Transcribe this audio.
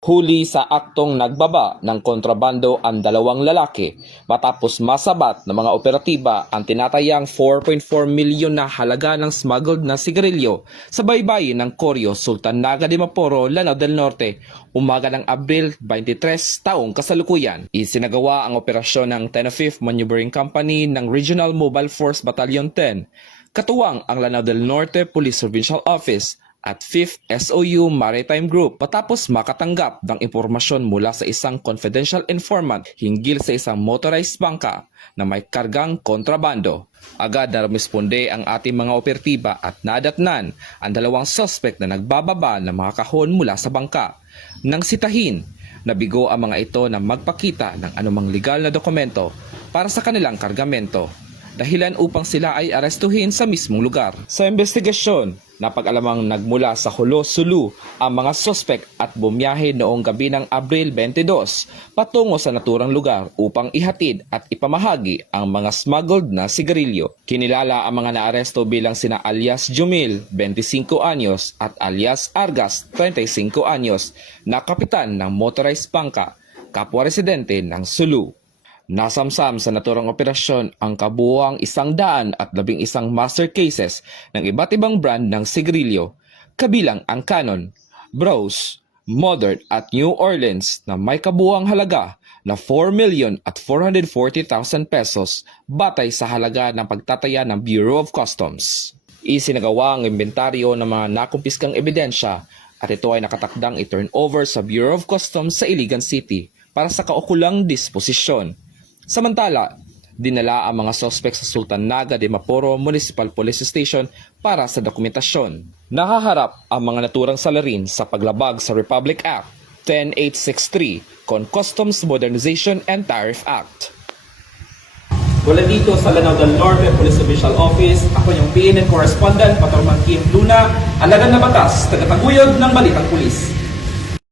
Huli sa aktong nagbaba ng kontrabando ang dalawang lalaki matapos masabat ng mga operatiba ang tinatayang 4.4 milyon na halaga ng smuggled na sigarilyo sa baybayin ng Corio, Sultan Naga de Maporo, Lanao del Norte, umaga ng Abril 23 taong kasalukuyan. Isinagawa ang operasyon ng 10th Maneuvering Company ng Regional Mobile Force Battalion 10, katuwang ang Lanao del Norte Police Provincial Office at 5th SOU Maritime Group matapos makatanggap ng impormasyon mula sa isang confidential informant hinggil sa isang motorized bangka na may kargang kontrabando. Agad na rumisponde ang ating mga operatiba at nadatnan ang dalawang suspect na nagbababa ng mga kahon mula sa bangka. Nang sitahin, nabigo ang mga ito na magpakita ng anumang legal na dokumento para sa kanilang kargamento, dahilan upang sila ay arestuhin sa mismong lugar. Sa investigasyon, napag-alamang nagmula sa Jolo, Sulu ang mga suspect at bumiyahe noong gabi ng Abril 22 patungo sa naturang lugar upang ihatid at ipamahagi ang mga smuggled na sigarilyo. Kinilala ang mga naaresto bilang sina alias Jumil, 25 anyos at alias Argas, 35 anyos, na kapitan ng motorized bangka, kapwa residente ng Sulu. Nasamsam sa naturang operasyon ang kabuuang 111 master cases ng iba't ibang brand ng sigarilyo, kabilang ang Canon, Brose, Modern at New Orleans na may kabuuang halaga na 4,440,000 pesos batay sa halaga ng pagtataya ng Bureau of Customs. Isinagawa ang inventaryo ng mga nakumpiskang ebidensya at ito ay nakatakdang i-turn over sa Bureau of Customs sa Iligan City para sa kaukulang disposisyon. Samantala, dinala ang mga suspect sa Sultan Naga de Maporo Municipal Police Station para sa dokumentasyon. Nakaharap ang mga naturang salarin sa paglabag sa Republic Act 10863 con Customs Modernization and Tariff Act. Mula dito sa Lanao del Norte Police Official Office, ako yung PNN Correspondent, Patrolman Kim Luna, alagan na batas, tagataguyod ng Balitang Pulis.